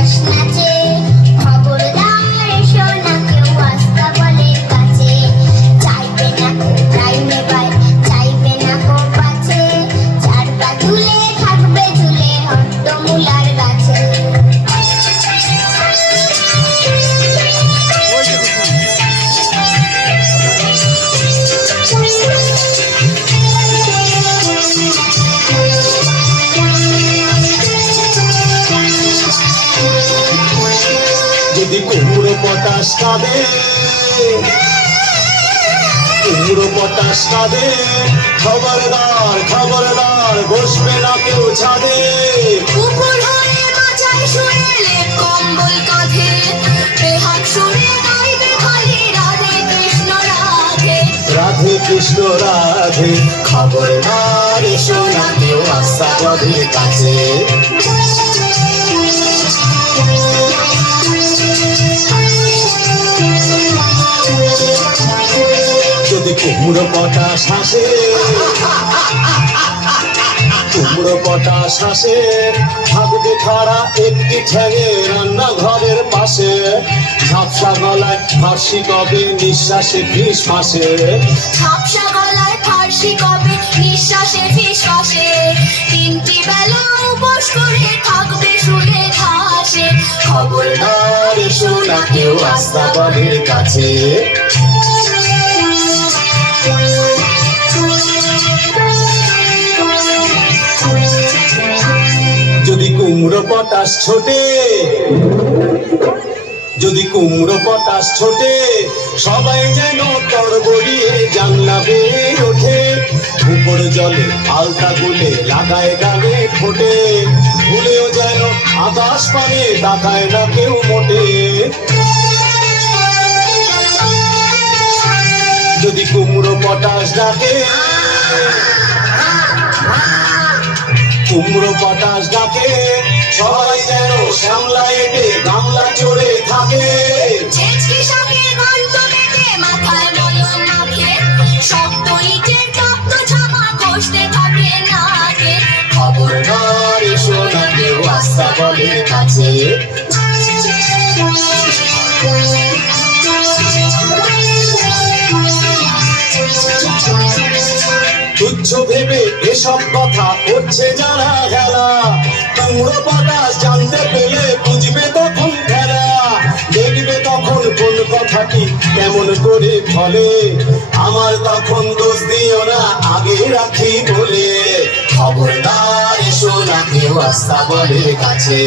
বাতাস নাচে, খবরদার এসো না কেউ আস্তা বলে কাছে। চাইবে না কো প্রাইমে পায়, চাইবে না কো পাছে, চার পা ঝুলে থাকবে ঝুলে হট্টমূলার গাছে। যদি কুমড়ো পটাশ কাঁদে, কুমড়ো পটাশ কাঁদে, খবরদার খবরদার বসবে না কেউ ছাদে। কুকুর হয়ে মাচায় শুয়ে লেপ কম্বল কাঁধে, বেহাগ সুরে গাইবে খালি রাধে কৃষ্ণ রাধে। রাধে কৃষ্ণ রাধে, খবরদার এসো না কেউ আস্তা বলের কাছে। যদি কুমড়ো পটাশ হাসে, কুমড়ো পটাশ হাসে, থাকবে খাড়া একটি ঠ্যাঙে রান্নাঘরের পাশে। ঝাপসা গলায় ফাঁসি কবে নিঃশ্বাসে ফিস ফাঁসে। ঝাপসা গলায় ফার্সি কবে নিঃশ্বাসে ফিসফাসে। তিনটি বেলা উপোস করে থাকবে শুয়ে ঘাসে। খবরদার এসো না কেউ আস্তা বলের কাছে। যদি কুমড়ো পটাশ ছোটে, যদি কুমড়ো পটাশ ছোটে, সবাই যেন তড়বড়িয়ে জানলা বেয়ে ওঠে। উপর জলে আলতা গুলে লাগায় গালে ঠোঁটে, ভুলেও যেন আকাশ পানে তাকায় না কেউ মোটে। যদি কুমড়ো পটাশ ডাকে, কুমড়ো পটাশ ডাকে, সবাই যেন শ্যামলা এঁটে গামলা চড়ে থাকে। ছেচকি শাকে ঘন্ট বেঁধে মাথায় মলম মাখে, শক্ত ইটের তপ্ত জামা কষতে থাকে নাকে। খবরদার এসো না কেউ আস্তা বলের কাছে। তুচ্ছ ভেবে এসব কথা করছে যারা খেলা, কুমড়ো পটাশ জানতে পেলে বুঝবে তখন খেলা। দেখবে তখন কোন কথাটি কেমন করে ফলে, আমার তখন দোষ দিও না আগে রাখি বলে। খবরদার এসো না কেউ আস্তা বলের কাছে।